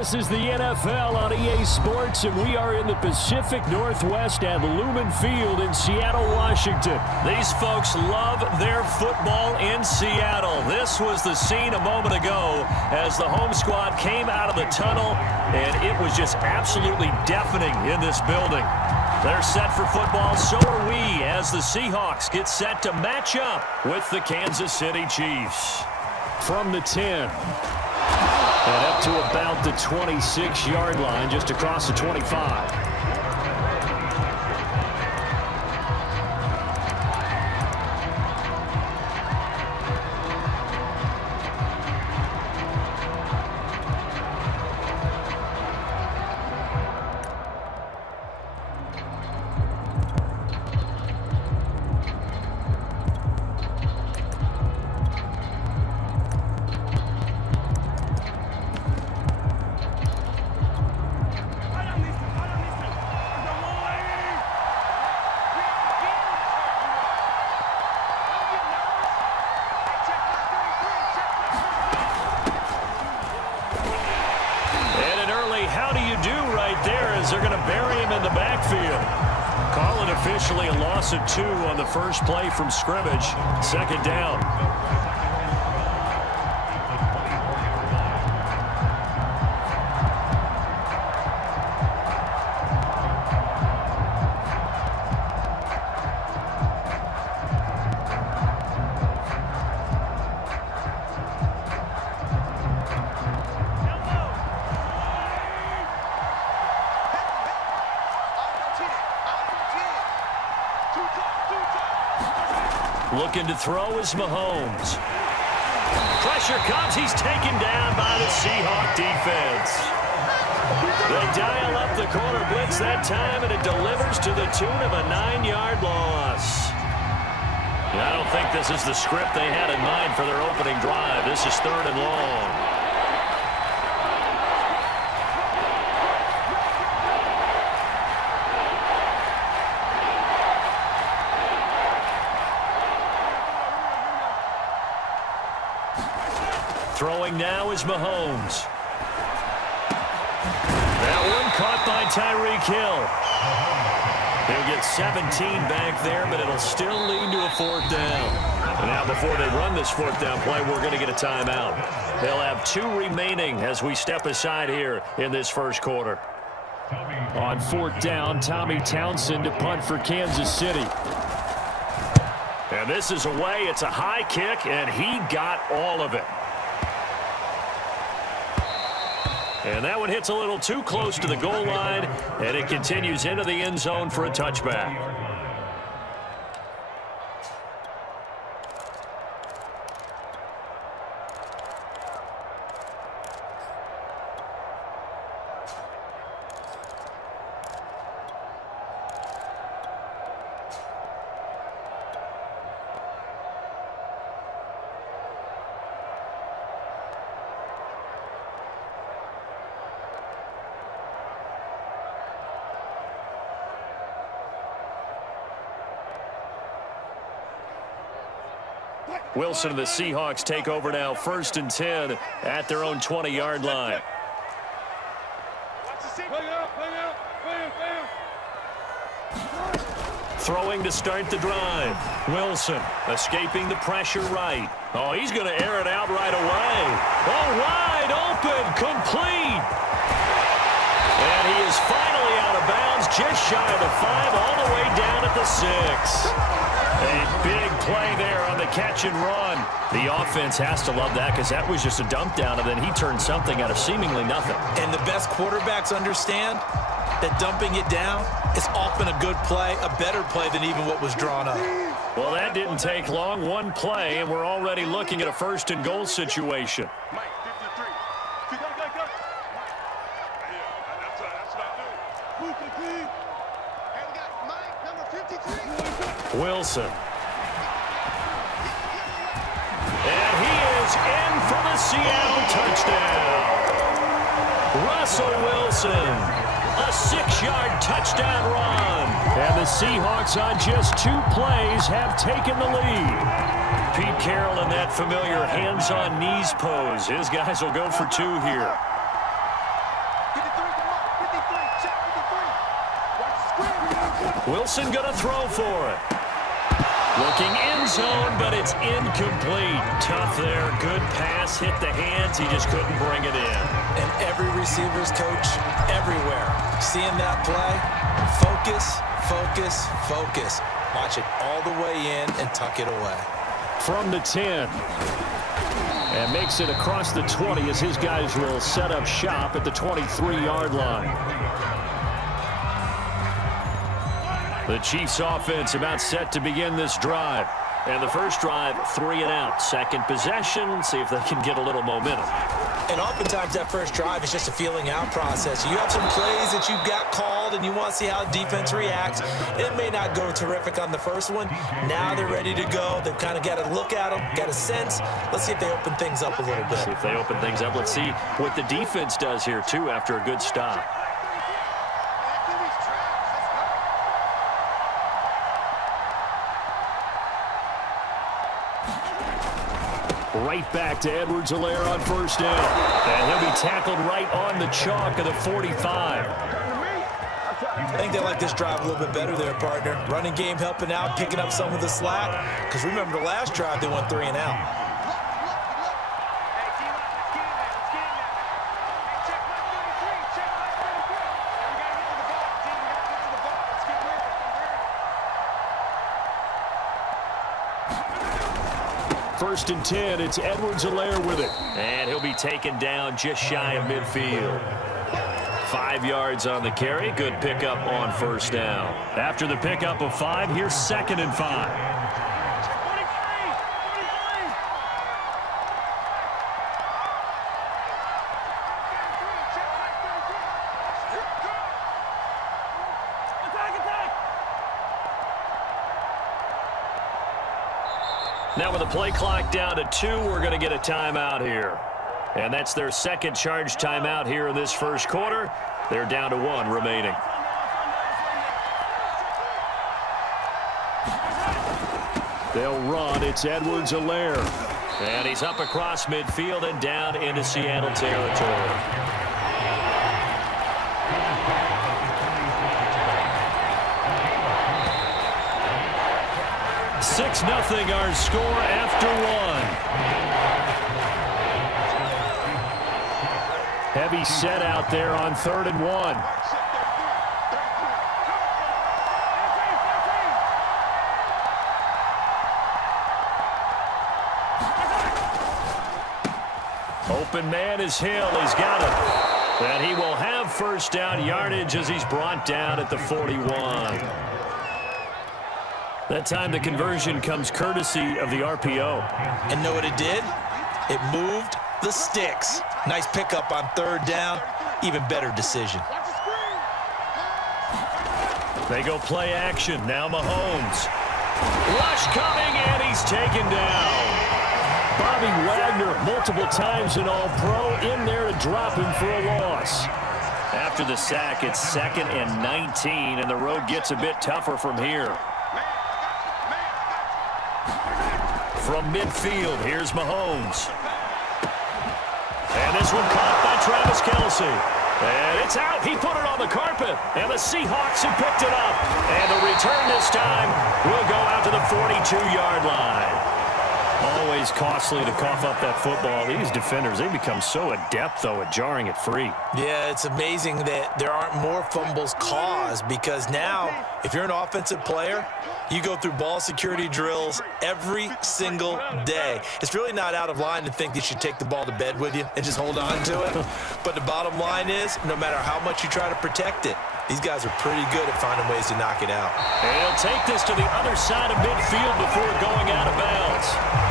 This is the NFL on eSports, and we are in the Pacific Northwest at Lumen Field in Seattle, Washington. These folks love their football in Seattle. This was the scene a moment ago as the home squad came out of the tunnel, and it was just absolutely deafening in this building. They're set for football, so are we, as the Seahawks get set to match up with the Kansas City Chiefs. From the 10. And up to about the 26-yard line, just across the 25. They're going to bury him in the backfield. Call it officially a loss of 2 on the first play from scrimmage. Second down. Looking to throw is Mahomes. Pressure comes. He's taken down by the Seahawk defense. They dial up the corner blitz that time, and it delivers to the tune of a 9-yard loss. I don't think this is the script they had in mind for their opening drive. This is 3rd and long. Throwing now is Mahomes. That one caught by Tyreek Hill. They'll get 17 back there, but it'll still lead to a 4th down. And now before they run this 4th down play, we're going to get a timeout. They'll have 2 remaining as we step aside here in this first quarter. On 4th down, Tommy Townsend to punt for Kansas City. And this is away. It's a high kick, and he got all of it. And that one hits a little too close to the goal line, and it continues into the end zone for a touchback. Wilson and the Seahawks take over now, 1st and 10 at their own 20-yard line. Throwing to start the drive. Wilson escaping the pressure right. Oh, he's going to air it out right away. Oh, wide open, complete. And he is finally out of bounds, just shy of the 5, all the way down at the 6. A big play there on the catch and run. The offense has to love that because that was just a dump down, and then he turned something out of seemingly nothing. And the best quarterbacks understand that dumping it down is often a good play, a better play than even what was drawn up. Well, that didn't take long. One play, and we're already looking at a 1st and goal situation. Wilson. And he is in for the Seattle touchdown. Russell Wilson, a 6-yard touchdown run. And the Seahawks on just 2 plays have taken the lead. Pete Carroll in that familiar hands-on knees pose. His guys will go for 2 here. Wilson going to throw for it. Looking end zone, but it's incomplete. Tough there. Good pass. Hit the hands. He just couldn't bring it in. And every receiver's coach everywhere. Seeing that play, focus, focus, focus. Watch it all the way in and tuck it away. From the 10. And makes it across the 20 as his guys will set up shop at the 23-yard line. The Chiefs offense about set to begin this drive. And the first drive, 3 and out. Second possession, see if they can get a little momentum. And oftentimes that first drive is just a feeling out process. You have some plays that you've got called and you want to see how defense reacts. It may not go terrific on the first one. Now they're ready to go. They've kind of got to look at them, got a sense. Let's see if they open things up a little bit. See if they open things up. Let's see what the defense does here, too, after a good stop. Right back to Edwards-Helaire on first down. And he'll be tackled right on the chalk of the 45. I think they like this drive a little bit better there, partner. Running game helping out, picking up some of the slack. Because remember the last drive, they went 3 and out. First and 10, it's Edwards-Helaire with it. And he'll be taken down just shy of midfield. 5 yards on the carry. Good pickup on first down. After the pickup of 5, here's 2nd and 5. Now with the play clock down to 2, we're going to get a timeout here. And that's their second charge timeout here in this first quarter. They're down to 1 remaining. They'll run. It's Edwards-Helaire. And he's up across midfield and down into Seattle territory. 6-0 our score after 1. Heavy set out there on 3rd and 1. Open man is Hill. He's got it. And he will have first down yardage as he's brought down at the 41. That time the conversion comes courtesy of the RPO. And know what it did? It moved the sticks. Nice pickup on 3rd down. Even better decision. They go play action. Now Mahomes. Rush coming, and he's taken down. Bobby Wagner, multiple times in All-Pro, in there to drop him for a loss. After the sack, it's 2nd and 19, and the road gets a bit tougher from here. From midfield, here's Mahomes. And this one caught by Travis Kelce. And it's out. He put it on the carpet. And the Seahawks have picked it up. And the return this time will go out to the 42-yard line. Always costly to cough up that football. These defenders, they become so adept, though, at jarring it free. Yeah, it's amazing that there aren't more fumbles caused because now, if you're an offensive player, you go through ball security drills every single day. It's really not out of line to think that you should take the ball to bed with you and just hold on to it. But the bottom line is, no matter how much you try to protect it, these guys are pretty good at finding ways to knock it out. And he'll take this to the other side of midfield before going out of bounds.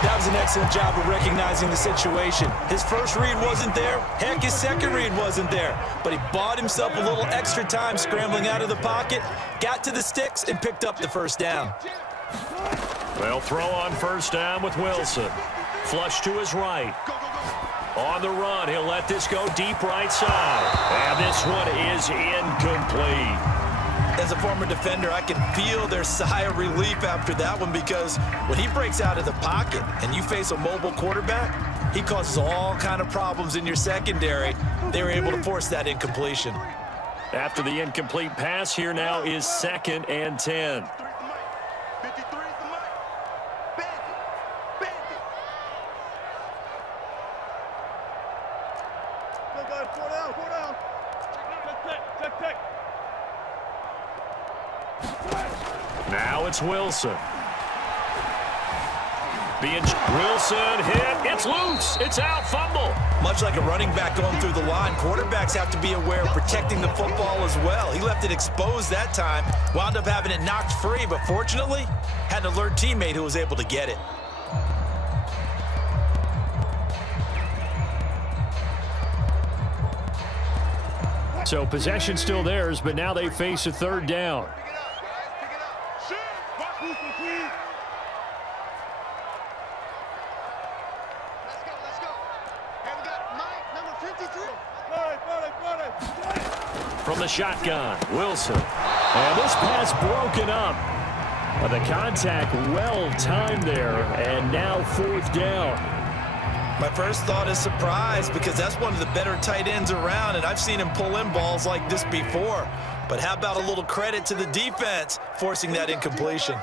That was an excellent job of recognizing the situation. His first read wasn't there. Heck, his second read wasn't there. But he bought himself a little extra time scrambling out of the pocket, got to the sticks, and picked up the first down. They'll throw on first down with Wilson. Flush to his right. On the run, he'll let this go deep right side. And this one is incomplete. As a former defender, I can feel their sigh of relief after that one because when he breaks out of the pocket and you face a mobile quarterback, he causes all kind of problems in your secondary. They were able to force that incompletion. After the incomplete pass, here now is 2nd and 10. Now it's Wilson. Wilson hit. It's loose. It's out. Fumble. Much like a running back going through the line, quarterbacks have to be aware of protecting the football as well. He left it exposed that time, wound up having it knocked free, but fortunately, had an alert teammate who was able to get it. So possession still theirs, but now they face a 3rd down. From the shotgun, Wilson. And this pass broken up. The contact well timed there, and now 4th down. My first thought is surprise because that's one of the better tight ends around, and I've seen him pull in balls like this before. But how about a little credit to the defense forcing that incompletion?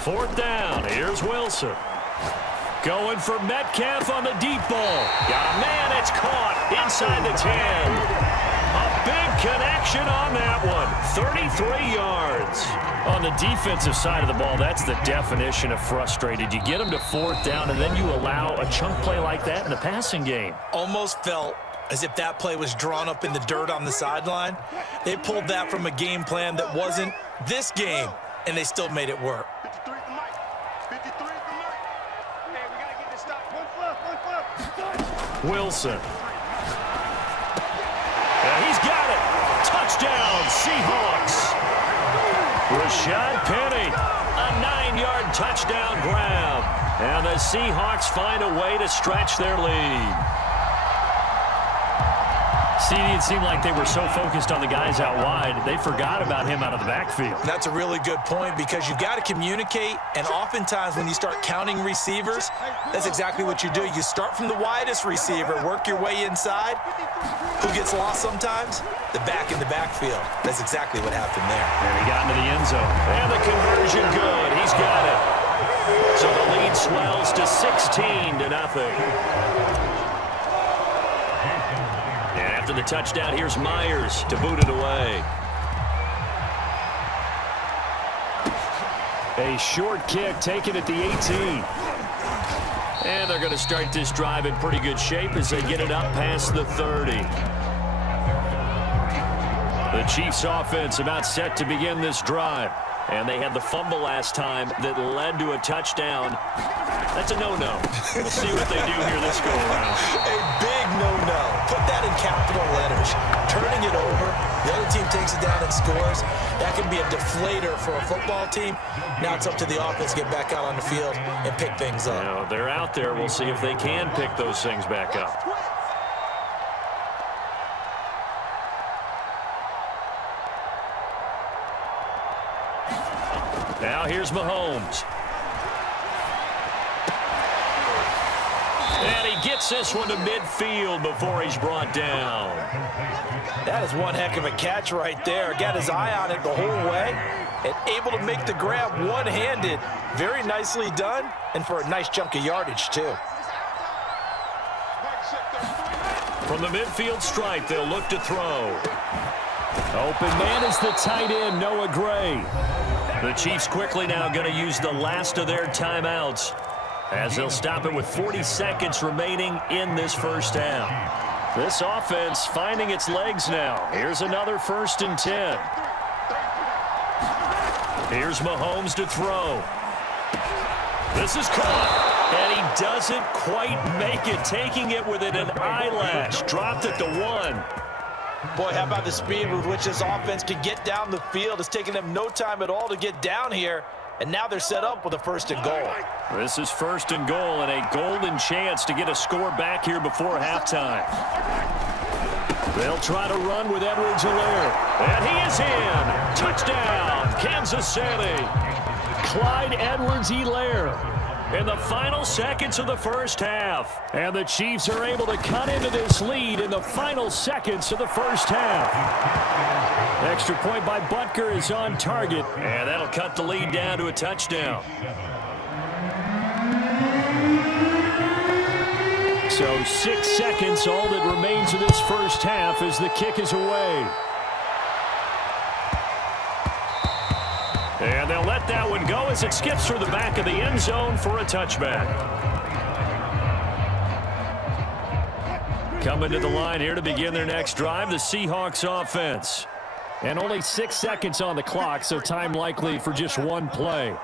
4th down. Here's Wilson. Going for Metcalf on the deep ball. Got a man. It's caught inside the 10. A big connection on that one. 33 yards. On the defensive side of the ball, that's the definition of frustrated. You get them to 4th down, and then you allow a chunk play like that in the passing game. Almost felt as if that play was drawn up in the dirt on the sideline. They pulled that from a game plan that wasn't this game, and they still made it work. Wilson. And he's got it. Touchdown, Seahawks. Rashad Penny, a 9-yard touchdown grab. And the Seahawks find a way to stretch their lead. It seemed like they were so focused on the guys out wide, they forgot about him out of the backfield. That's a really good point because you've got to communicate, and oftentimes when you start counting receivers, that's exactly what you do. You start from the widest receiver, work your way inside. Who gets lost sometimes? The back in the backfield. That's exactly what happened there. And he got into the end zone. And the conversion good. He's got it. So the lead swells to 16-0. After the touchdown, here's Myers to boot it away. A short kick taken at the 18. And they're going to start this drive in pretty good shape as they get it up past the 30. The Chiefs offense about set to begin this drive. And they had the fumble last time that led to a touchdown. That's a no-no. We'll see what they do here this go-around. A big no-no. Put that in capital letters. Turning it over, the other team takes it down and scores. That can be a deflator for a football team. Now it's up to the offense to get back out on the field and pick things up. Now, they're out there. We'll see if they can pick those things back up. Now here's Mahomes. And he gets this one to midfield before he's brought down. That is one heck of a catch right there. Got his eye on it the whole way and able to make the grab one-handed. Very nicely done, and for a nice chunk of yardage, too. From the midfield stripe, they'll look to throw. Open man is the tight end, Noah Gray. The Chiefs quickly now going to use the last of their timeouts as they'll stop it with 40 seconds remaining in this first half. This offense finding its legs now. Here's another 1st and 10. Here's Mahomes to throw. This is caught, and he doesn't quite make it, taking it within an eyelash. Dropped it to 1. Boy, how about the speed with which this offense can get down the field? It's taken them no time at all to get down here, and now they're set up with a 1st and goal. This is 1st and goal and a golden chance to get a score back here before halftime. They'll try to run with Edwards-Helaire, and he is in. Touchdown, Kansas City. Clyde Edwards-Helaire in the final seconds of the first half. And the Chiefs are able to cut into this lead in the final seconds of the first half. Extra point by Butker is on target, and that'll cut the lead down to a touchdown. So 6 seconds, all that remains of this first half as the kick is away. And they'll let that one go as it skips through the back of the end zone for a touchback. Coming to the line here to begin their next drive, the Seahawks offense. And only 6 seconds on the clock, so time likely for just one play.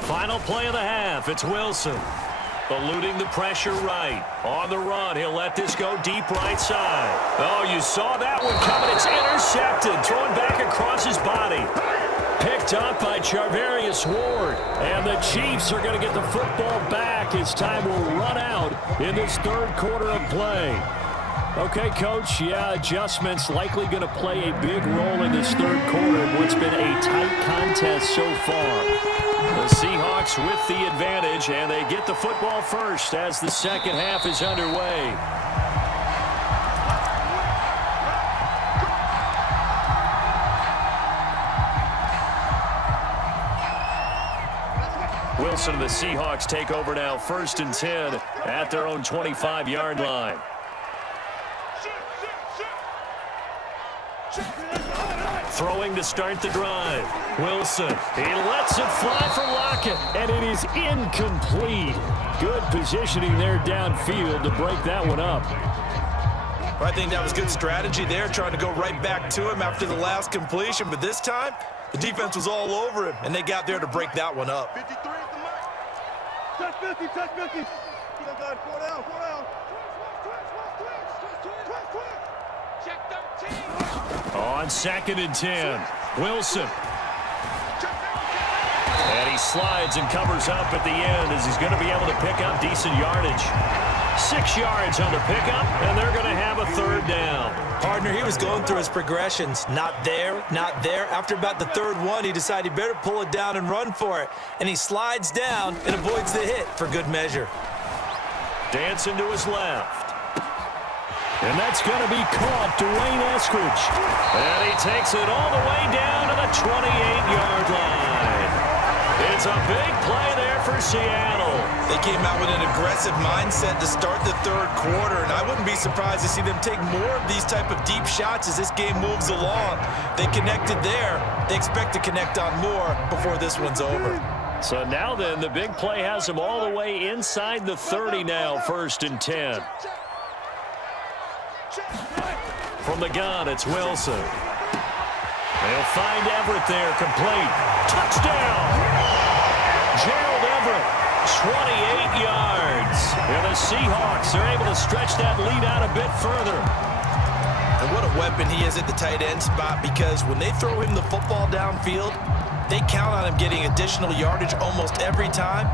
Final play of the half, it's Wilson. Eluding the pressure right. On the run, he'll let this go deep right side. Oh, you saw that one coming. It's intercepted. Thrown back across his body. Picked up by Charvarius Ward. And the Chiefs are going to get the football back as time will run out in this third quarter of play. Okay, Coach, yeah, adjustments likely going to play a big role in this third quarter of what's been a tight contest so far. The Seahawks with the advantage, and they get the football first as the second half is underway. Wilson and the Seahawks take over now, 1st and 10 at their own 25-yard line. Throwing to start the drive. Wilson, he lets it fly for Lockett, and it is incomplete. Good positioning there downfield to break that one up. I think that was good strategy there, trying to go right back to him after the last completion. But this time, the defense was all over him, and they got there to break that one up. 53 at the mark. Touch 50, touch 50. 4 down, 4 down. Check 13. On 2nd and 10, Wilson. And he slides and covers up at the end as he's going to be able to pick up decent yardage. 6 yards on the pickup, and they're going to have a 3rd down. Partner, he was going through his progressions. Not there, not there. After about the 3rd one, he decided he better pull it down and run for it. And he slides down and avoids the hit for good measure. Dancing to his left. And that's going to be caught, Dwayne Eskridge. And he takes it all the way down to the 28-yard line. It's a big play there for Seattle. They came out with an aggressive mindset to start the 3rd quarter, and I wouldn't be surprised to see them take more of these type of deep shots as this game moves along. They connected there. They expect to connect on more before this one's over. So now then, the big play has them all the way inside the 30 now, 1st and 10. From the gun, it's Wilson. They'll find Everett there, complete. Touchdown! Gerald Everett, 28 yards. And the Seahawks are able to stretch that lead out a bit further. And what a weapon he is at the tight end spot, because when they throw him the football downfield, they count on him getting additional yardage almost every time.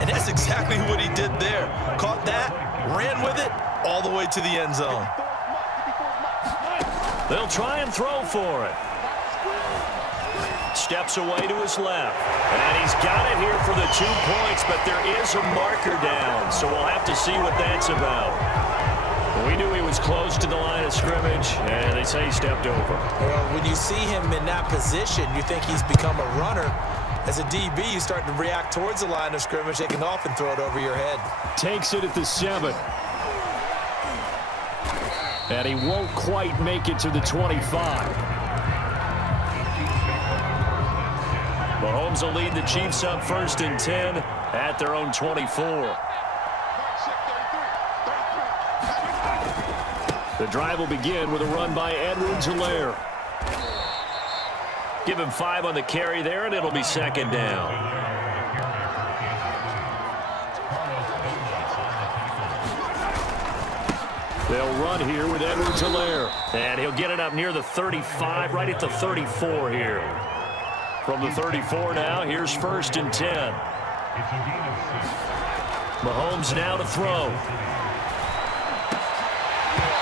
And that's exactly what he did there. Caught that, ran with it, all the way to the end zone. They'll try and throw for it. Steps away to his left. And he's got it here for the 2 points, but there is a marker down, so we'll have to see what that's about. We knew he was close to the line of scrimmage, and they say he stepped over. Well, when you see him in that position, you think he's become a runner. As a DB, you start to react towards the line of scrimmage. They can often throw it over your head. Takes it at the 7. And he won't quite make it to the 25. Mahomes will lead the Chiefs up 1st and 10 at their own 24. The drive will begin with a run by Edwards-Helaire. Give him 5 on the carry there, and it'll be 2nd down. They'll run here with Edwards-Helaire. And he'll get it up near the 35, right at the 34 here. From the 34 now, here's 1st and 10. Mahomes now to throw.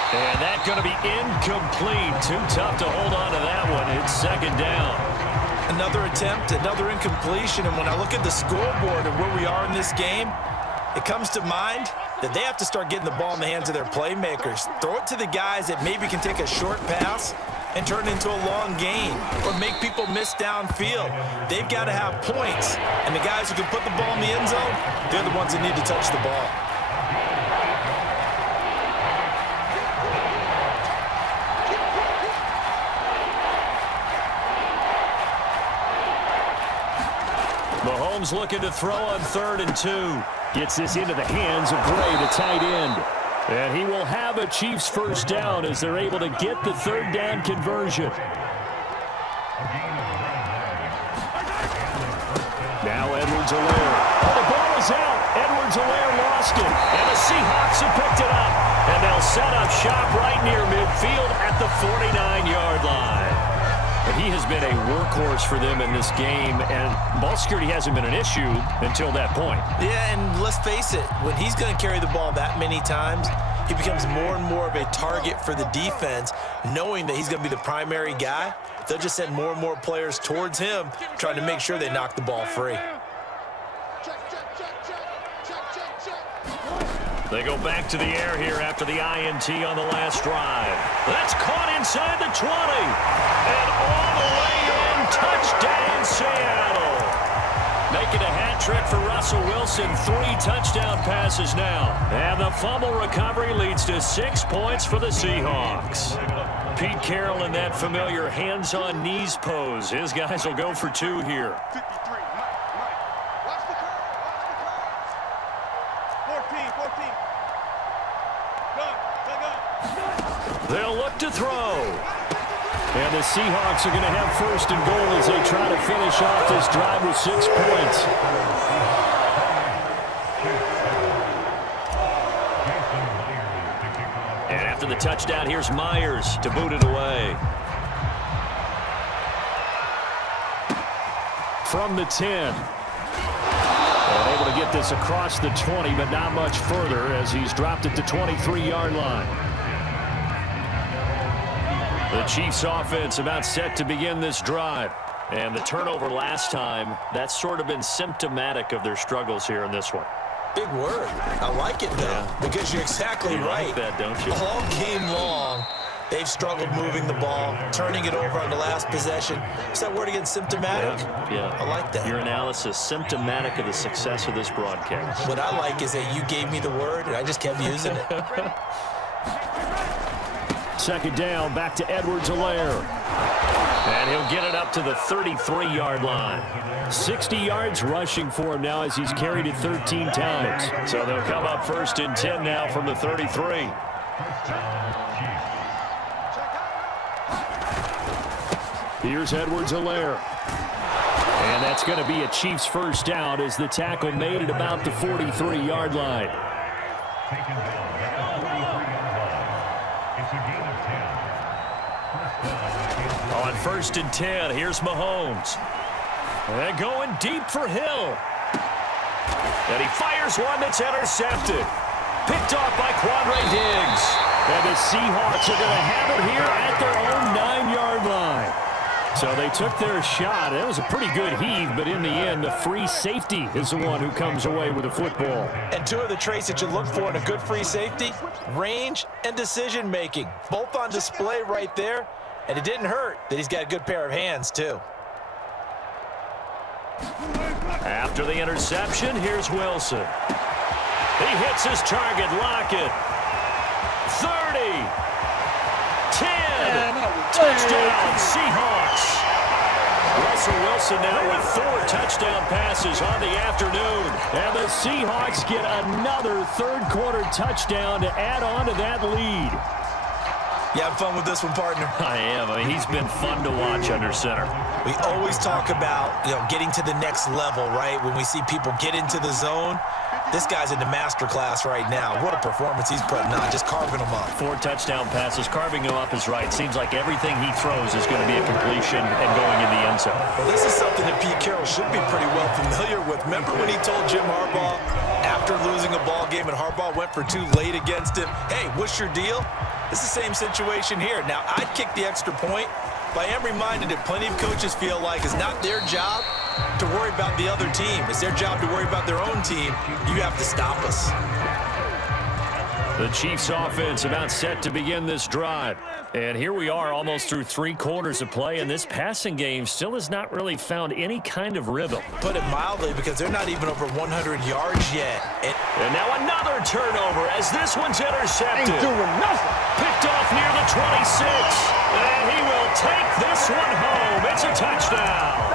And that's going to be incomplete. Too tough to hold on to that one. It's 2nd down. Another attempt, another incompletion, and when I look at the scoreboard and where we are in this game, it comes to mind that they have to start getting the ball in the hands of their playmakers. Throw it to the guys that maybe can take a short pass and turn it into a long gain or make people miss downfield. They've got to have points, and the guys who can put the ball in the end zone, they're the ones that need to touch the ball. Mahomes looking to throw on 3rd and 2. Gets this into the hands of Gray, the tight end. And he will have a Chiefs first down as they're able to get the 3rd down conversion. Now Edwards-Helaire. Oh, the ball is out. Edwards-Helaire lost it. And the Seahawks have picked it up. And they'll set up shop right near midfield at the 49-yard line. But he has been a workhorse for them in this game, and ball security hasn't been an issue until that point. Yeah, and let's face it, when he's going to carry the ball that many times, he becomes more and more of a target for the defense, knowing that he's going to be the primary guy. They'll just send more and more players towards him, trying to make sure they knock the ball free. They go back to the air here after the INT on the last drive. That's caught inside the 20. And all the way in, touchdown Seattle. Making a hat trick for Russell Wilson. 3 touchdown passes now. And the fumble recovery leads to 6 points for the Seahawks. Pete Carroll in that familiar hands-on knees pose. His guys will go for 2 here. 14. They'll look to throw. And the Seahawks are going to have 1st and goal as they try to finish off this drive with 6 points. And after the touchdown, here's Myers to boot it away. From the 10. And able to get this across the 20, but not much further as he's dropped it to 23-yard line. The Chiefs offense about set to begin this drive. And the turnover last time, that's sort of been symptomatic of their struggles here in this one. Big word. I like it, though, because you're exactly right. You like that, don't you? All game long, they've struggled moving the ball, turning it over on the last possession. Is that word again, symptomatic? Yeah. I like that. Your analysis, symptomatic of the success of this broadcast. What I like is that you gave me the word, and I just kept using it. 2nd down, back to Edwards-Helaire. And he'll get it up to the 33-yard line. 60 yards rushing for him now as he's carried it 13 times. So they'll come up 1st and 10 now from the 33. Here's Edwards-Helaire. And that's going to be a Chiefs first down as the tackle made at about the 43-yard line. On 1st and 10, here's Mahomes. And going deep for Hill. And he fires one that's intercepted. Picked off by Quandre Diggs. And the Seahawks are going to have it here at their own 9-yard line. So they took their shot. That was a pretty good heave, but in the end, the free safety is the one who comes away with the football. And 2 of the traits that you look for in a good free safety, range and decision-making. Both on display right there. And it didn't hurt that he's got a good pair of hands, too. After the interception, here's Wilson. He hits his target, Lockett. 30. 10. Touchdown, Seahawks. Russell Wilson now with 4 touchdown passes on the afternoon. And the Seahawks get another 3rd quarter touchdown to add on to that lead. You have fun with this one, partner? I am. I mean, he's been fun to watch under center. We always talk about, getting to the next level, right? When we see people get into the zone, this guy's in the master class right now. What a performance he's putting on, just carving them up. 4 touchdown passes. Carving them up is right. Seems like everything he throws is going to be a completion and going in the end zone. Well, this is something that Pete Carroll should be pretty well familiar with. Remember when he told Jim Harbaugh after losing a ball game and Harbaugh went for 2 late against him, hey, what's your deal? It's the same situation here. Now, I'd kick the extra point, But I am reminded that plenty of coaches feel like it's not their job to worry about the other team. It's their job to worry about their own team. You have to stop us. The Chiefs offense about set to begin this drive. And here we are almost through 3 quarters of play, and this passing game still has not really found any kind of rhythm. Put it mildly, because they're not even over 100 yards yet. And now another turnover as this one's intercepted. Ain't doing nothing. Picked off near the 26. And he will take this one home. It's a touchdown.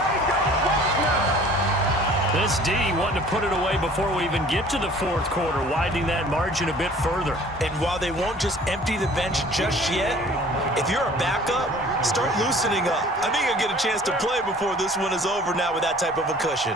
This D wanting to put it away before we even get to the 4th quarter, widening that margin a bit further. And while they won't just empty the bench just yet, if you're a backup, start loosening up. I think you'll get a chance to play before this one is over now with that type of a cushion.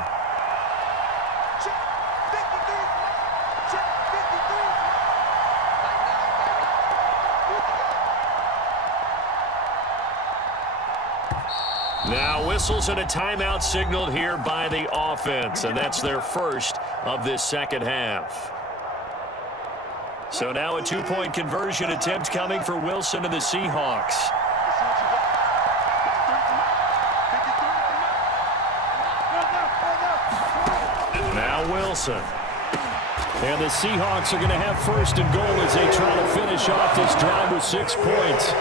Now whistles and a timeout signaled here by the offense, and that's their first of this second half. So now a 2-point conversion attempt coming for Wilson and the Seahawks. Now Wilson. And the Seahawks are going to have first and goal as they try to finish off this drive with 6 points.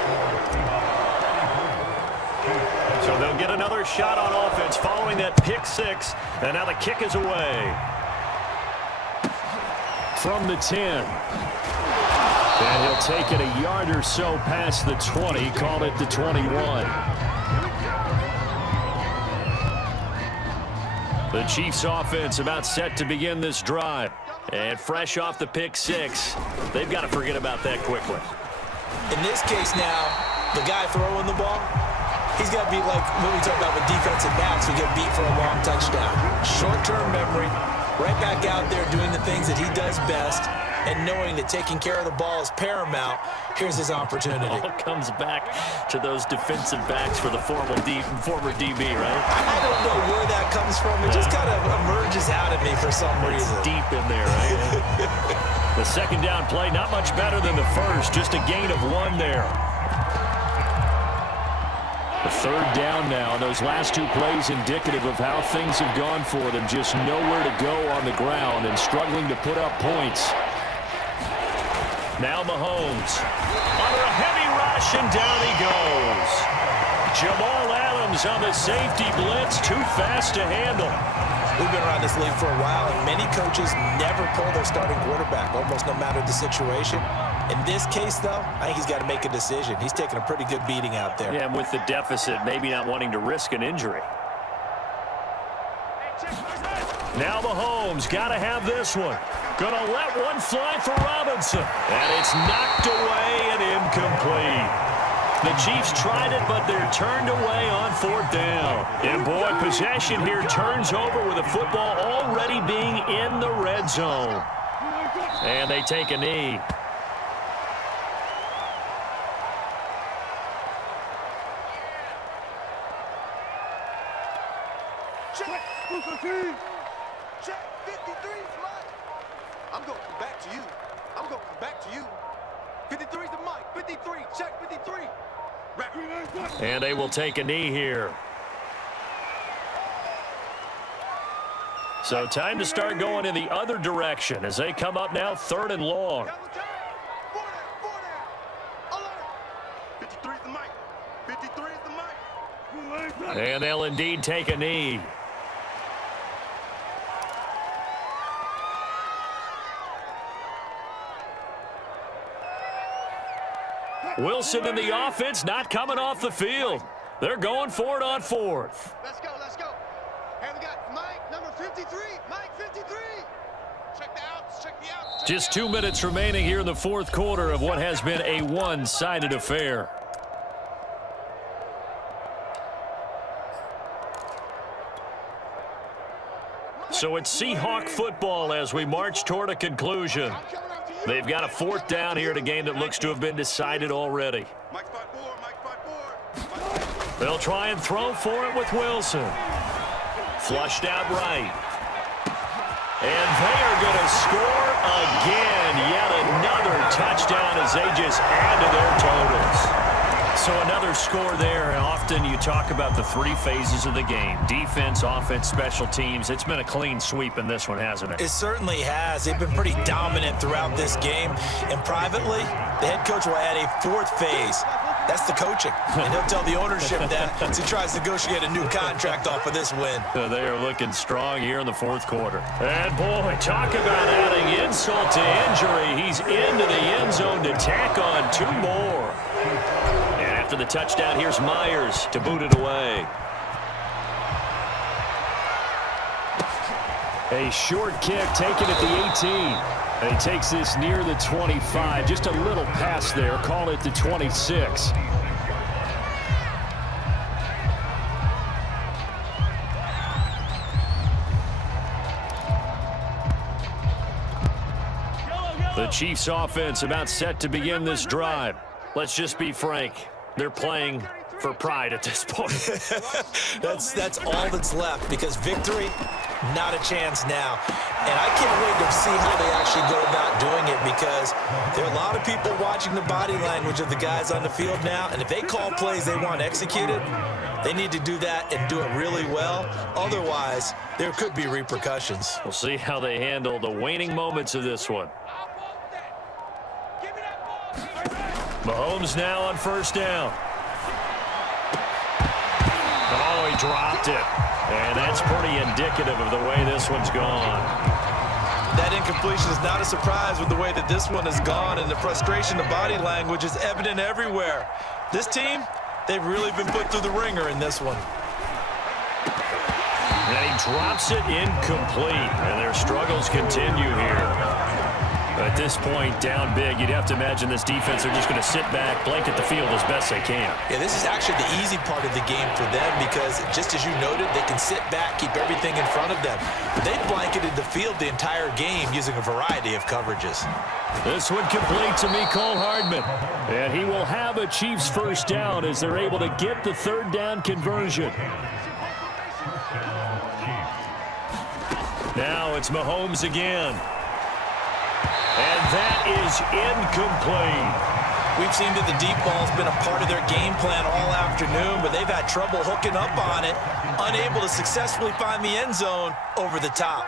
So they'll get another shot on offense following that pick 6. And now the kick is away. From the 10. And he'll take it a yard or so past the 20. Call it the 21. The Chiefs offense about set to begin this drive. And fresh off the pick 6. They've got to forget about that quickly. In this case now, the guy throwing the ball, he's got to be like what we talk about with defensive backs who get beat for a long touchdown. Short-term memory, right back out there doing the things that he does best, and knowing that taking care of the ball is paramount. Here's his opportunity. All comes back to those defensive backs for the former DB, right? I don't know where that comes from. It just kind of emerges out of me for some reason. It's deep in there, right? The second down play, not much better than the first, just a gain of 1 there. The third down now, and those last 2 plays indicative of how things have gone for them. Just nowhere to go on the ground and struggling to put up points. Now Mahomes under a heavy rush, and down he goes. Jamal Adams on the safety blitz, too fast to handle. We've been around this league for a while, and many coaches never pull their starting quarterback, almost no matter the situation. In this case, though, I think he's got to make a decision. He's taking a pretty good beating out there. Yeah, and with the deficit, maybe not wanting to risk an injury. Now Mahomes got to have this one. Gonna let one fly for Robinson. And it's knocked away and incomplete. The Chiefs tried it, but they're turned away on 4th down. And boy, possession here turns over with the football already being in the red zone. And they take a knee. Check 53 flag. I'm going to come back to you. I'm going to come back to you. 53's the mic. 53. Check 53. And they will take a knee here. So time to start going in the other direction as they come up now 3rd and long. 53's the mic. 53's the mic. And they'll indeed take a knee. Wilson and the offense not coming off the field. They're going for it on 4th. Let's go, let's go. Here we got Mike, number 53. Mike, 53. Check the outs, check the outs. Just 2 minutes remaining here in the 4th quarter of what has been a one-sided affair. So it's Seahawk football as we march toward a conclusion. They've got a 4th down here in a game that looks to have been decided already. Mike 5-4, Mike 5-4. They'll try and throw for it with Wilson. Flushed out right. And they are going to score again. Yet another touchdown as they just add to their totals. So another score there. Often you talk about the three phases of the game: defense, offense, special teams. It's been a clean sweep in this one, hasn't it? It certainly has. They've been pretty dominant throughout this game. And privately, the head coach will add a fourth phase. That's the coaching. And he'll tell the ownership that as he tries to negotiate a new contract off of this win. They are looking strong here in the fourth quarter. And, boy, talk about adding insult to injury. He's into the end zone to tack on two more. And after the touchdown, here's Myers to boot it away. A short kick taken at the 18. And he takes this near the 25. Just a little pass there. Call it the 26. The Chiefs offense about set to begin this drive. Let's just be frank. They're playing for pride at this point. That's all that's left, because victory, not a chance now. And I can't wait to see how they actually go about doing it, because there are a lot of people watching the body language of the guys on the field now, and if they call plays they want executed, they need to do that and do it really well. Otherwise, there could be repercussions. We'll see how they handle the waning moments of this one. Mahomes now on first down. Oh, he dropped it. And that's pretty indicative of the way this one's gone. That incompletion is not a surprise with the way that this one has gone, and the frustration, the body language is evident everywhere. This team, they've really been put through the ringer in this one. And he drops it incomplete, and their struggles continue here. At this point, down big, you'd have to imagine this defense are just going to sit back, blanket the field as best they can. Yeah, this is actually the easy part of the game for them, because just as you noted, they can sit back, keep everything in front of them. They blanketed the field the entire game using a variety of coverages. This one complete to Mecole Hardman. And he will have a Chiefs first down as they're able to get the third down conversion. Now it's Mahomes again. And that is incomplete. We've seen that the deep ball's been a part of their game plan all afternoon, but they've had trouble hooking up on it, unable to successfully find the end zone over the top.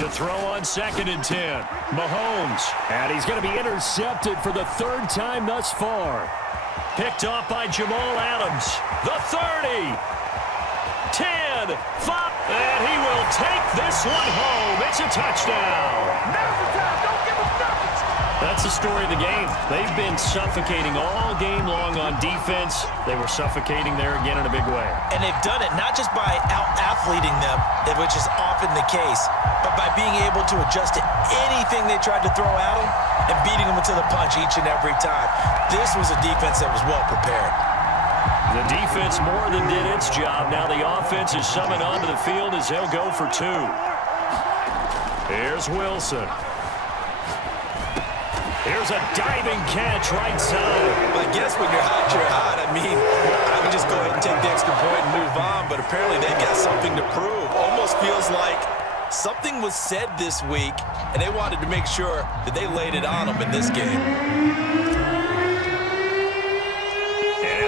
To throw on 2nd and 10. Mahomes. And he's going to be intercepted for the third time thus far. Picked off by Jamal Adams. The 30. 10. 5. And he will take this one home. It's a touchdown. That's the story of the game. They've been suffocating all game long on defense. They were suffocating there again in a big way. And they've done it not just by out-athleting them, which is often the case, but by being able to adjust to anything they tried to throw at them and beating them to the punch each and every time. This was a defense that was well prepared. The defense more than did its job. Now the offense is summoned onto the field as they'll go for two. Here's Wilson. Here's a diving catch right side. Well, I guess when you're hot, you're hot. I mean, I would just go ahead and take the extra point and move on, but apparently they've got something to prove. Almost feels like something was said this week, and they wanted to make sure that they laid it on them in this game.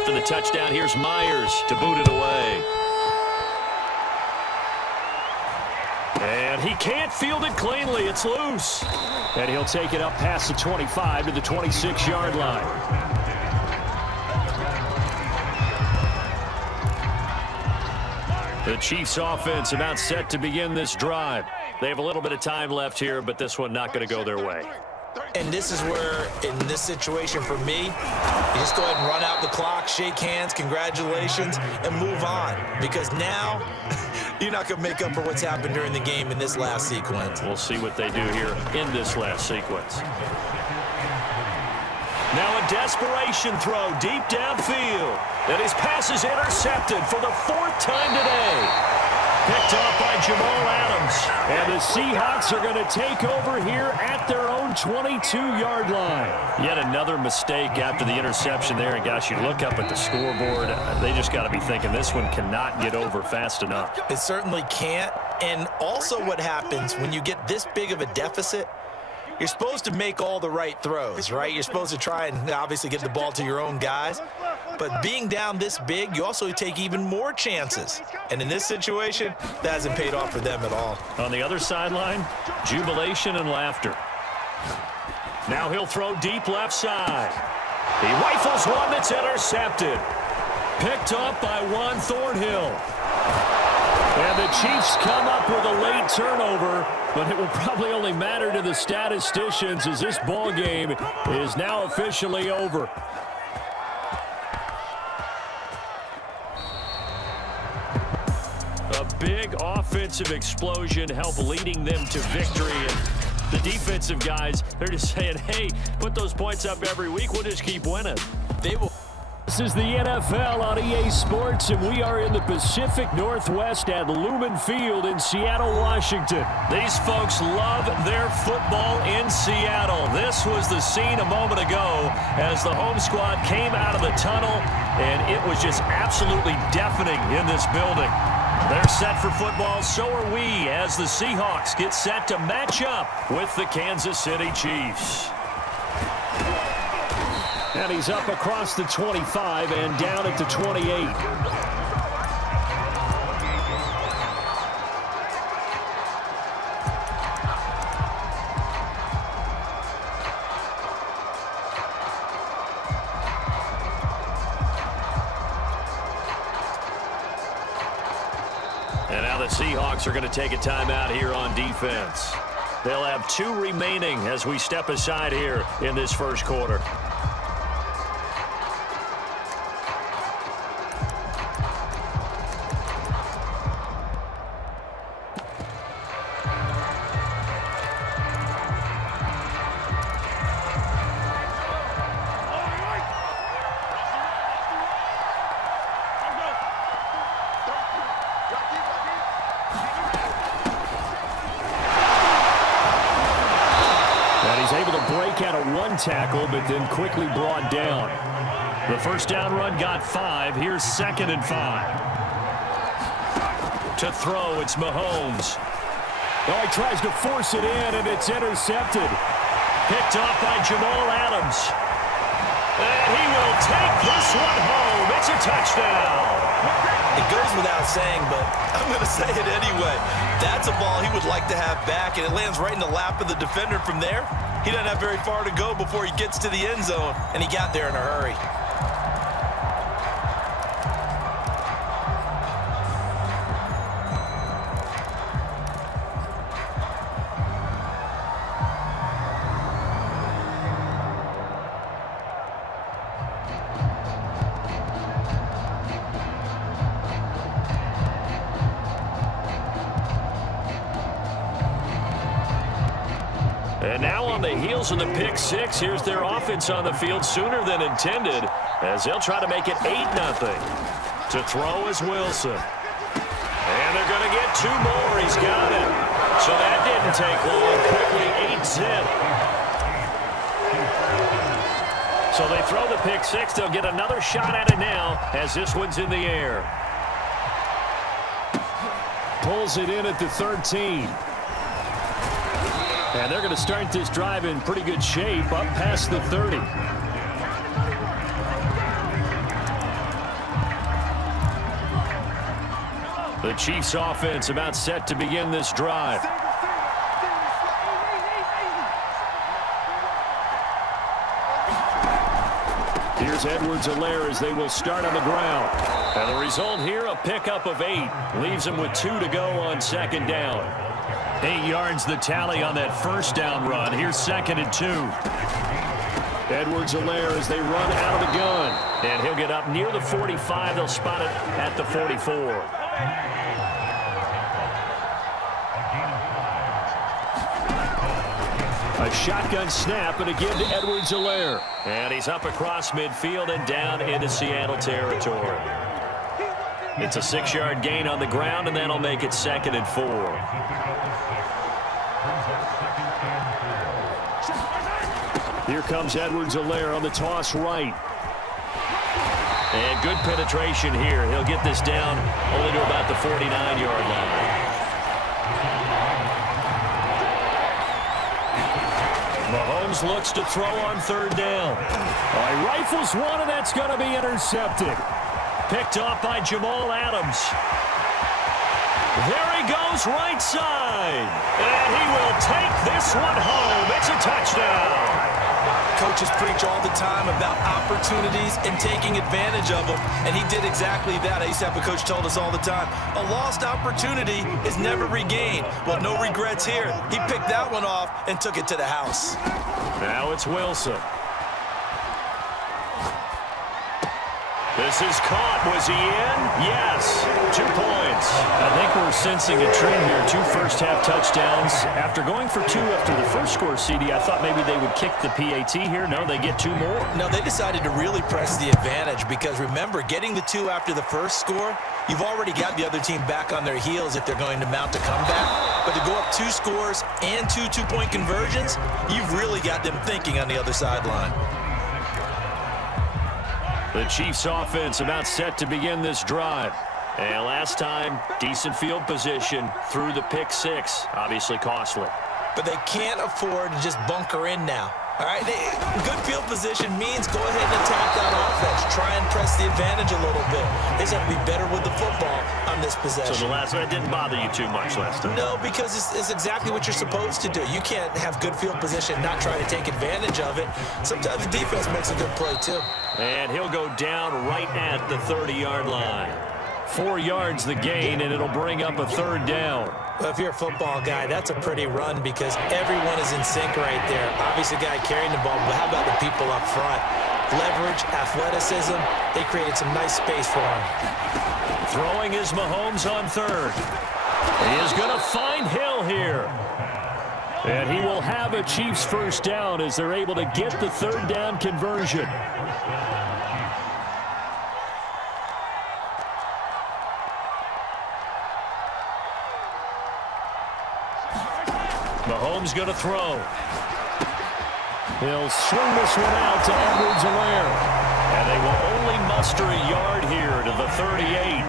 After the touchdown, here's Myers to boot it away. And he can't field it cleanly. It's loose. And he'll take it up past the 25 to the 26-yard line. The Chiefs offense about set to begin this drive. They have a little bit of time left here, but this one not going to go their way. And this is where, in this situation for me, you just go ahead and run out the clock, shake hands, congratulations, and move on. Because now, you're not going to make up for what's happened during the game in this last sequence. We'll see what they do here in this last sequence. Now a desperation throw deep downfield. And his pass is intercepted for the 4th time today. Picked off by Jamal Adams. And the Seahawks are going to take over here at their own 22-yard line. Yet another mistake after the interception there. And, gosh, you look up at the scoreboard. They just got to be thinking this one cannot get over fast enough. It certainly can't. And also what happens when you get this big of a deficit, you're supposed to make all the right throws, right? You're supposed to try and obviously get the ball to your own guys. But being down this big, you also take even more chances. And in this situation, that hasn't paid off for them at all. On the other sideline, jubilation and laughter. Now he'll throw deep left side. He rifles one that's intercepted. Picked up by Juan Thornhill. And the Chiefs come up with a late turnover, but it will probably only matter to the statisticians as this ball game is now officially over. A big offensive explosion helped leading them to victory. And the defensive guys, they're just saying, hey, put those points up every week. We'll just keep winning. They will. This is the NFL on EA Sports, and we are in the Pacific Northwest at Lumen Field in Seattle, Washington. These folks love their football in Seattle. This was the scene a moment ago as the home squad came out of the tunnel, and it was just absolutely deafening in this building. They're set for football, so are we, as the Seahawks get set to match up with the Kansas City Chiefs. And he's up across the 25 and down at the 28. And now the Seahawks are going to take a timeout here on defense. They'll have 2 remaining as we step aside here in this first quarter. Tackle, but then quickly brought down. The first down run got 5. Here's 2nd and 5. To throw, it's Mahomes. Oh, he tries to force it in, and it's intercepted. Picked off by Jamal Adams. And he will take this one home. It's a touchdown. It goes without saying, but I'm going to say it anyway. That's a ball he would like to have back, and it lands right in the lap of the defender from there. He doesn't have very far to go before he gets to the end zone, and he got there in a hurry. And now on the heels of the pick 6, here's their offense on the field sooner than intended as they'll try to make it 8-0. To throw is Wilson. And they're going to get 2 more. He's got it. So that didn't take long. Quickly 8-zip. So they throw the pick 6. They'll get another shot at it now as this one's in the air. Pulls it in at the 13. And they're going to start this drive in pretty good shape up past the 30. The Chiefs offense about set to begin this drive. Here's Edwards-Helaire as they will start on the ground. And the result here, a pickup of 8. Leaves them with 2 to go on 2nd down. 8 yards the tally on that first down run. Here's 2nd and 2. Edwards-Helaire as they run out of the gun. And he'll get up near the 45. They'll spot it at the 44. A shotgun snap, and again to Edwards-Helaire. And he's up across midfield and down into Seattle territory. It's a 6-yard gain on the ground, and that'll make it 2nd and 4. Here comes Edwards-Helaire on the toss right. And good penetration here. He'll get this down only to about the 49-yard line. Mahomes looks to throw on third down. He rifles one, and that's going to be intercepted. Picked off by Jamal Adams. There he goes, right side. And he will take this one home. It's a touchdown. Coaches preach all the time about opportunities and taking advantage of them, and he did exactly that. I used to have a coach told us all the time, a lost opportunity is never regained. Well, no regrets here. He picked that one off and took it to the house. Now it's Wilson. This is caught. Was he in? Yes. 2 points. I think we're sensing a trend here. 2 first-half touchdowns. After going for 2 after the first score, CD, I thought maybe they would kick the PAT here. No, they get 2 more. No, they decided to really press the advantage because, remember, getting the 2 after the first score, you've already got the other team back on their heels if they're going to mount a comeback. But to go up 2 scores and 2 two-point conversions, you've really got them thinking on the other sideline. The Chiefs offense about set to begin this drive. And last time, decent field position through the pick 6. Obviously costly. But they can't afford to just bunker in now. All right, good field position means go ahead and attack that offense. Try and press the advantage a little bit. They just have to be better with the football on this possession. So the last one didn't bother you too much last time? No, because it's exactly what you're supposed to do. You can't have good field position and not try to take advantage of it. Sometimes the defense makes a good play, too. And he'll go down right at the 30-yard line. 4 yards the gain, and it'll bring up a third down. Well, if you're a football guy, that's a pretty run because everyone is in sync right there. Obviously, the guy carrying the ball, but how about the people up front? Leverage, athleticism, they created some nice space for him. Throwing is Mahomes on third. He is going to find Hill here. And he will have a Chiefs first down as they're able to get the third down conversion. Mahomes going to throw. He'll swing this one out to Edwards-Helaire. And they will only muster a yard here to the 38.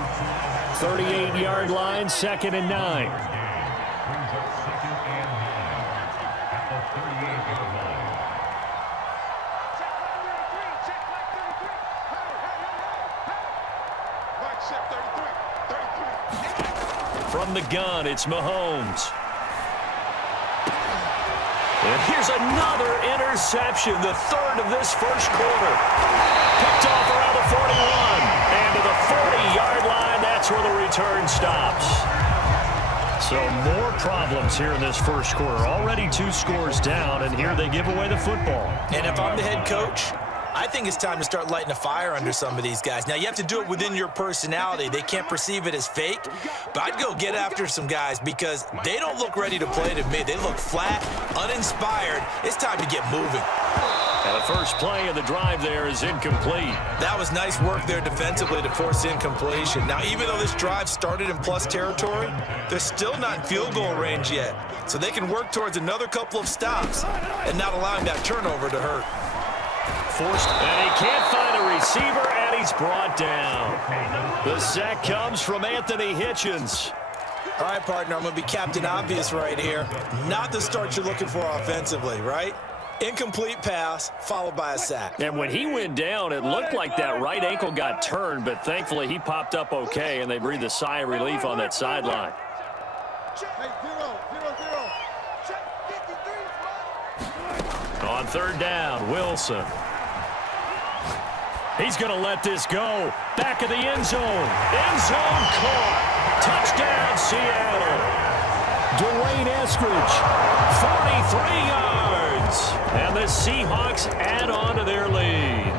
38-yard line, 2nd and 9. From the gun, it's Mahomes. And here's another interception, the 3rd of this first quarter. Picked off around the 41. And to the 40-yard line, that's where the return stops. So more problems here in this first quarter. Already 2 scores down, and here they give away the football. And if I'm the head coach, I think it's time to start lighting a fire under some of these guys. Now, you have to do it within your personality. They can't perceive it as fake. But I'd go get after some guys because they don't look ready to play to me. They look flat, uninspired. It's time to get moving. And the first play of the drive there is incomplete. That was nice work there defensively to force incompletion. Now, even though this drive started in plus territory, they're still not in field goal range yet. So they can work towards another couple of stops and not allowing that turnover to hurt. Forced, and he can't find a receiver, and he's brought down. The sack comes from Anthony Hitchens. All right, partner, I'm going to be Captain Obvious right here. Not the start you're looking for offensively, right? Incomplete pass, followed by a sack. And when he went down, it looked like that right ankle got turned, but thankfully he popped up okay, and they breathed a sigh of relief on that sideline. On third down, Wilson. He's going to let this go. Back of the end zone. End zone caught. Touchdown, Seattle. Dwayne Eskridge, 43 yards. And the Seahawks add on to their lead.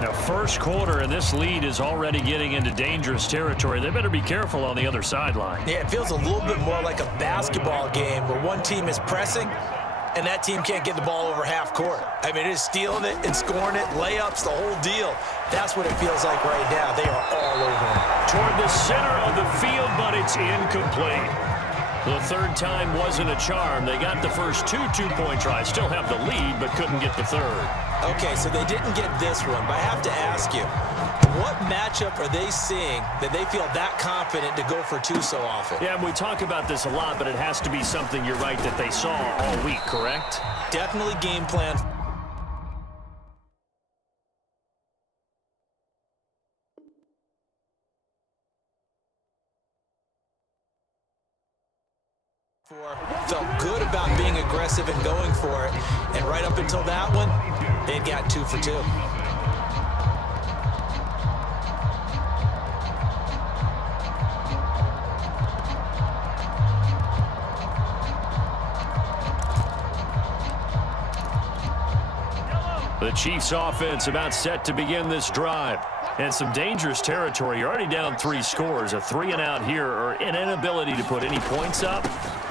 Now, first quarter, and this lead is already getting into dangerous territory. They better be careful on the other sideline. Yeah, it feels a little bit more like a basketball game where one team is pressing and that team can't get the ball over half court. I mean, it is stealing it and scoring it, layups, the whole deal. That's what it feels like right now. They are all over it. Toward the center of the field, but it's incomplete. The third time wasn't a charm. They got the first 2 two-point tries. Still have the lead, but couldn't get the third. Okay, so they didn't get this one, but I have to ask you, what matchup are they seeing that they feel that confident to go for two so often? Yeah, and we talk about this a lot, but it has to be something, you're right, that they saw all week, correct? Definitely game plan. Felt good about being aggressive and going for it. And right up until that one, they'd got 2 for 2. The Chiefs offense about set to begin this drive. And some dangerous territory. You're already down 3 scores. A 3-and-out here or an inability to put any points up.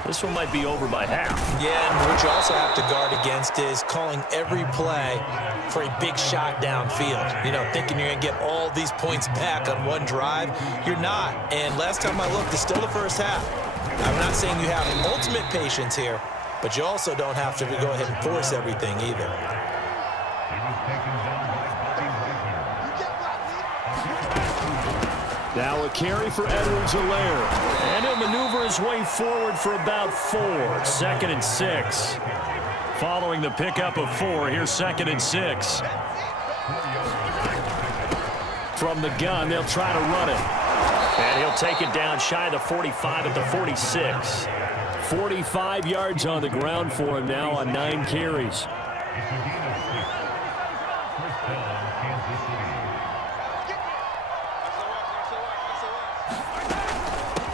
This one might be over by half. Yeah, and what you also have to guard against is calling every play for a big shot downfield. You know, thinking you're going to get all these points back on one drive. You're not. And last time I looked, it's still the first half. I'm not saying you have ultimate patience here, but you also don't have to go ahead and force everything either. Now a carry for Edwards-Helaire. And he'll maneuver his way forward for about 4. 2nd and 6. Following the pickup of 4, here's 2nd and 6. From the gun, they'll try to run it. And he'll take it down shy of the 45 at the 46. 45 yards on the ground for him now on 9 carries.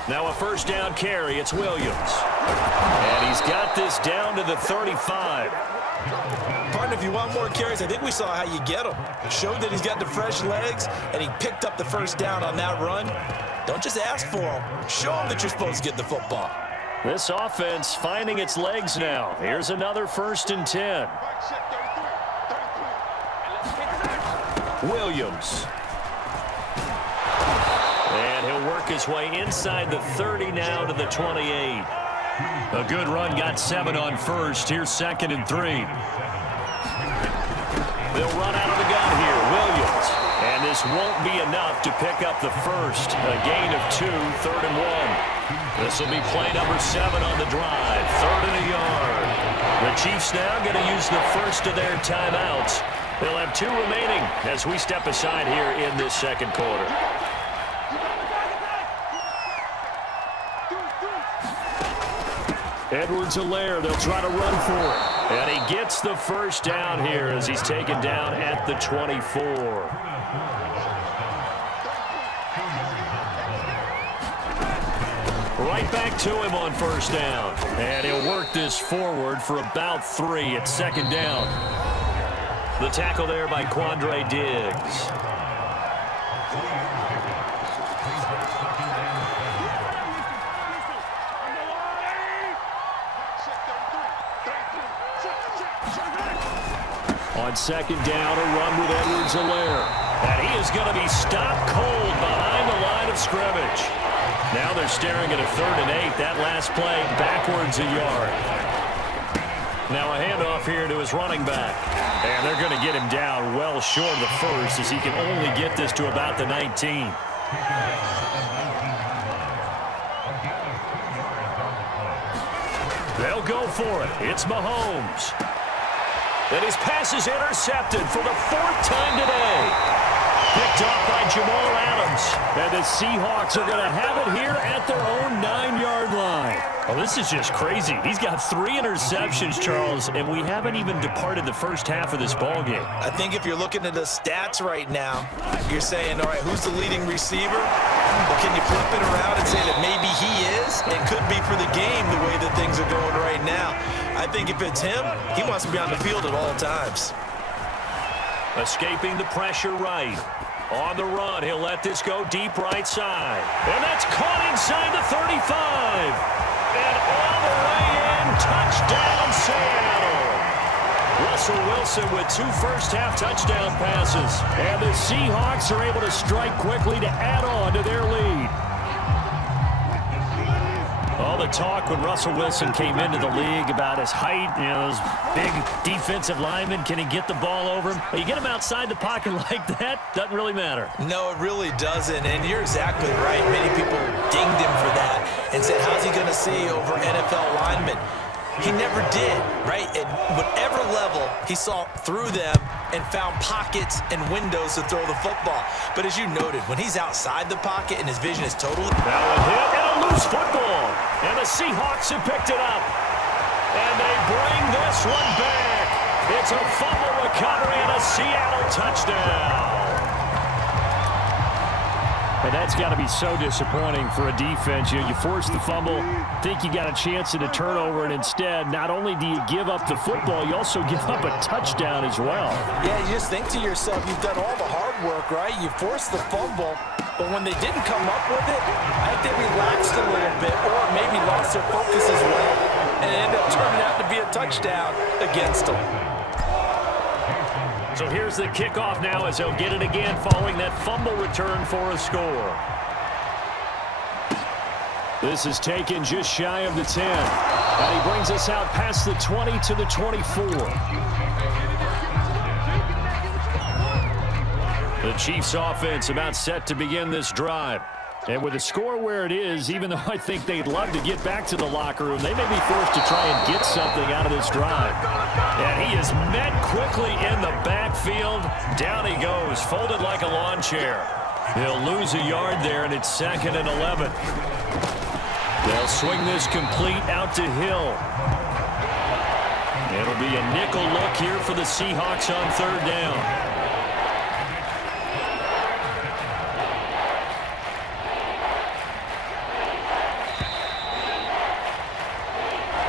Now a first down carry. It's Williams. And he's got this down to the 35. Partner, if you want more carries, I think we saw how you get them. Showed that he's got the fresh legs, and he picked up the first down on that run. Don't just ask for them. Show them that you're supposed to get the football. This offense finding its legs now. Here's another 1st and 10. Williams. And he'll work his way inside the 30 now to the 28. A good run, got 7 on first. Here's 2nd and 3. They'll run out of the gun here. Williams. And this won't be enough to pick up the first. A gain of 2, 3rd and 1. This will be play number 7 on the drive. 3rd and a yard. The Chiefs now going to use the first of their timeouts. They'll have 2 remaining as we step aside here in this 2nd quarter. Edwards-Helaire, they'll try to run for it. And he gets the first down here as he's taken down at the 24. Right back to him on first down. And he'll work this forward for about 3 at 2nd down. The tackle there by Quandre Diggs. On 2nd down, a run with Edwards-Helaire. And he is going to be stopped cold behind the line of scrimmage. Now they're staring at a 3rd and 8. That last play backwards a yard. Now a handoff here to his running back. And they're going to get him down well short of the first as he can only get this to about the 19. They'll go for it. It's Mahomes. And his pass is intercepted for the 4th time today. Picked off by Jamal Adams. And the Seahawks are going to have it here at their own 9-yard line. Oh, this is just crazy. He's got 3 interceptions, Charles, and we haven't even departed the first half of this ballgame. I think if you're looking at the stats right now, you're saying, all right, who's the leading receiver? Well, can you flip it around and say that maybe he is and could be for the game the way that things are going right now? I think if it's him, he wants to be on the field at all times. Escaping the pressure right. On the run, he'll let this go deep right side. And that's caught inside the 35. And all the way in, touchdown Seattle. Russell Wilson with 2 first-half touchdown passes. And the Seahawks are able to strike quickly to add on to their lead. All the talk when Russell Wilson came into the league about his height, those big defensive linemen, can he get the ball over him? You get him outside the pocket like that, doesn't really matter. No, it really doesn't, and you're exactly right. Many people dinged him for that and said, how's he going to see over NFL linemen? He never did, right? At whatever level, he saw through them and found pockets and windows to throw the football. But as you noted, when he's outside the pocket and his vision is totally... Now a hit and a loose football. And the Seahawks have picked it up. And they bring this one back. It's a fumble recovery and a Seattle touchdown. And that's got to be so disappointing for a defense. You force the fumble, think you got a chance at a turnover, and instead, not only do you give up the football, you also give up a touchdown as well. Yeah, you just think to yourself, you've done all the hard work, right? You forced the fumble, but when they didn't come up with it, I think they relaxed a little bit or maybe lost their focus as well, and it ended up turning out to be a touchdown against them. So here's the kickoff now as they'll get it again following that fumble return for a score. This is taken just shy of the 10. And he brings us out past the 20 to the 24. The Chiefs offense about set to begin this drive. And with the score where it is, even though I think they'd love to get back to the locker room, they may be forced to try and get something out of this drive. And he is met quickly in the backfield. Down he goes, folded like a lawn chair. He'll lose a yard there, and it's 2nd and 11. They'll swing this complete out to Hill. It'll be a nickel look here for the Seahawks on 3rd down.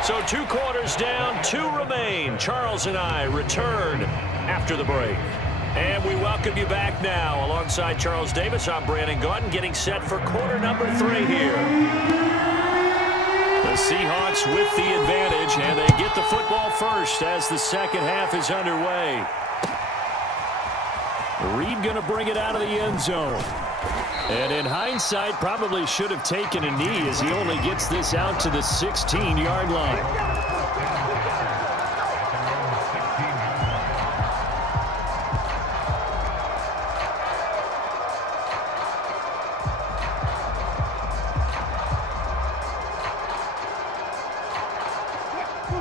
So 2 quarters down, 2 remain. Charles and I return after the break. And we welcome you back now. Alongside Charles Davis, I'm Brandon Gaudin, getting set for quarter number 3 here. The Seahawks with the advantage, and they get the football first as the second half is underway. Reed going to bring it out of the end zone. And in hindsight, probably should have taken a knee as he only gets this out to the 16-yard line.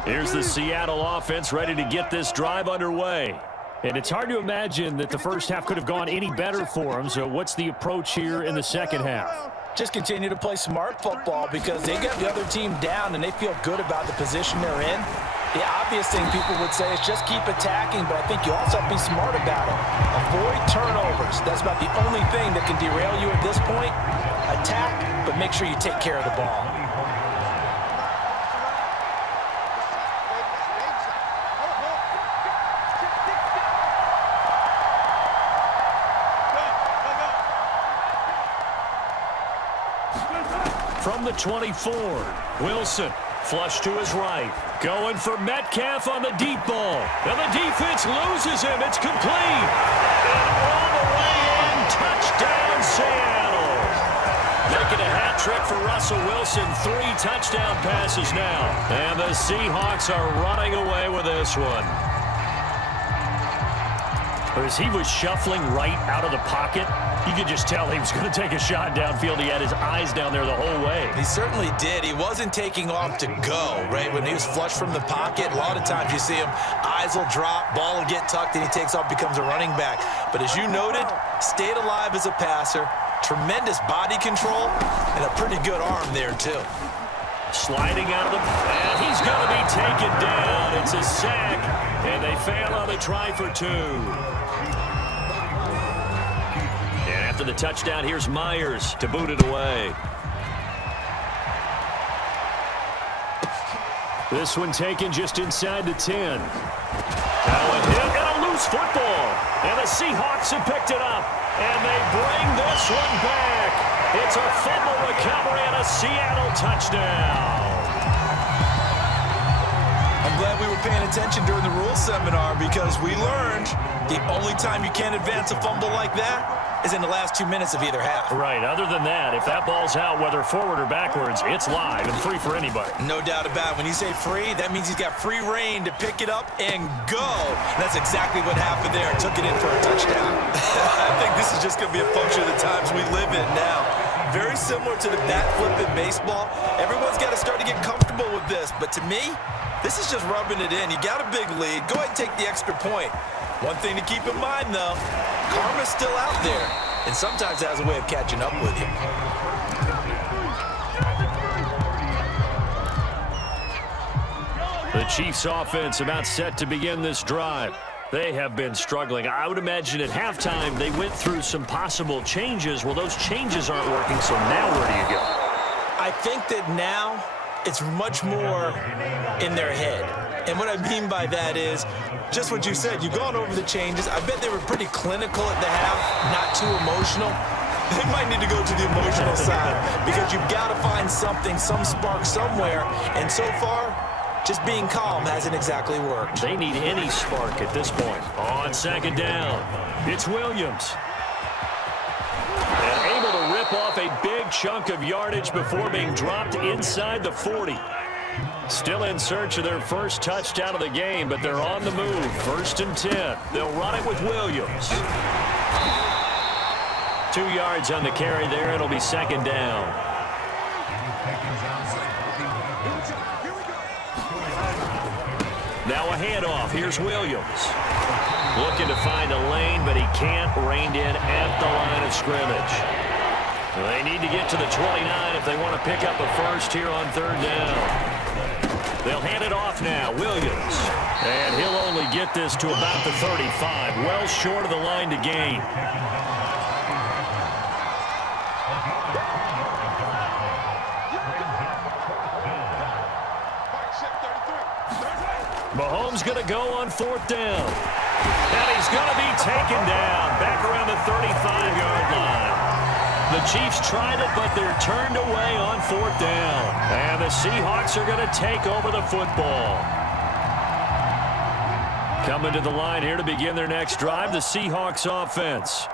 Here's the Seattle offense ready to get this drive underway. And it's hard to imagine that the first half could have gone any better for them. So what's the approach here in the second half? Just continue to play smart football because they got the other team down and they feel good about the position they're in. The obvious thing people would say is just keep attacking, but I think you also have to be smart about it. Avoid turnovers. That's about the only thing that can derail you at this point. Attack, but make sure you take care of the ball. From the 24, Wilson, flush to his right. Going for Metcalf on the deep ball. And the defense loses him. It's complete. And all the way in, touchdown Seattle. Making a hat trick for Russell Wilson. 3 touchdown passes now. And the Seahawks are running away with this one. As he was shuffling right out of the pocket, you could just tell he was going to take a shot downfield. He had his eyes down there the whole way. He certainly did. He wasn't taking off to go, right? When he was flush from the pocket, a lot of times you see him, eyes will drop, ball will get tucked, and he takes off, becomes a running back. But as you noted, stayed alive as a passer, tremendous body control, and a pretty good arm there, too. Sliding out of the... And he's going to be taken down. It's a sack, and they fail on the try for 2. After the touchdown, here's Myers to boot it away. This one taken just inside the 10. Now a hit and a loose football. And the Seahawks have picked it up. And they bring this one back. It's a fumble recovery and a Seattle touchdown. I'm glad we were paying attention during the rules seminar because we learned the only time you can't advance a fumble like that is in the last 2 minutes of either half. Right. Other than that, if that ball's out, whether forward or backwards, it's live and free for anybody. No doubt about it. When you say free, that means he's got free reign to pick it up and go. And that's exactly what happened there. Took it in for a touchdown. I think this is just going to be a function of the times we live in now. Very similar to the bat flip in baseball. Everyone's got to start to get comfortable with this. But to me, this is just rubbing it in. You got a big lead. Go ahead and take the extra point. One thing to keep in mind, though, karma's still out there, and sometimes it has a way of catching up with you. The Chiefs offense about set to begin this drive. They have been struggling. I would imagine at halftime they went through some possible changes. Well, those changes aren't working, so now where do you go? I think that now it's much more in their head. And what I mean by that is just what you said. You've gone over the changes. I bet they were pretty clinical at the half, not too emotional. They might need to go to the emotional side because you've got to find something, some spark somewhere. And so far, just being calm hasn't exactly worked. They need any spark at this point. On second down, it's Williams. And able to rip off a big chunk of yardage before being dropped inside the 40. Still in search of their first touchdown of the game, but they're on the move. 1st and 10. They'll run it with Williams. 2 yards on the carry there. It'll be second down. Now a handoff. Here's Williams. Looking to find a lane, but he can't. Reined in at the line of scrimmage. They need to get to the 29 if they want to pick up a first here on 3rd down. They'll hand it off now. Williams. And he'll only get this to about the 35. Well short of the line to gain. Mahomes going to go on 4th down. And he's going to be taken down back around the 35-yard line. The Chiefs tried it, but they're turned away on 4th down. And the Seahawks are going to take over the football. Coming to the line here to begin their next drive, the Seahawks offense.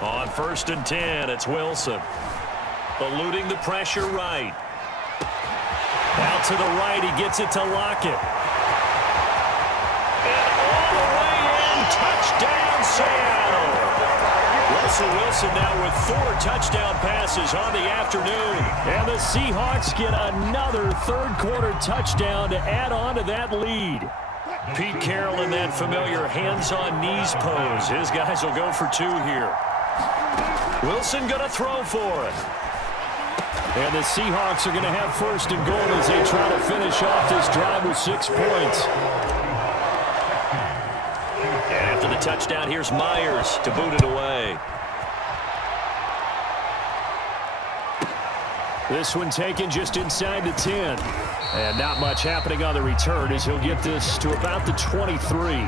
On 1st and 10, it's Wilson. Eluding the pressure right. Out to the right, he gets it to Lockett. And all the way in, touchdown Seattle. Russell Wilson now with 4 touchdown passes on the afternoon. And the Seahawks get another 3rd quarter touchdown to add on to that lead. Pete Carroll in that familiar hands-on knees pose. His guys will go for 2 here. Wilson going to throw for it. And the Seahawks are going to have 1st and goal as they try to finish off this drive with 6 points. And after the touchdown, here's Myers to boot it away. This one taken just inside the 10. And not much happening on the return as he'll get this to about the 23.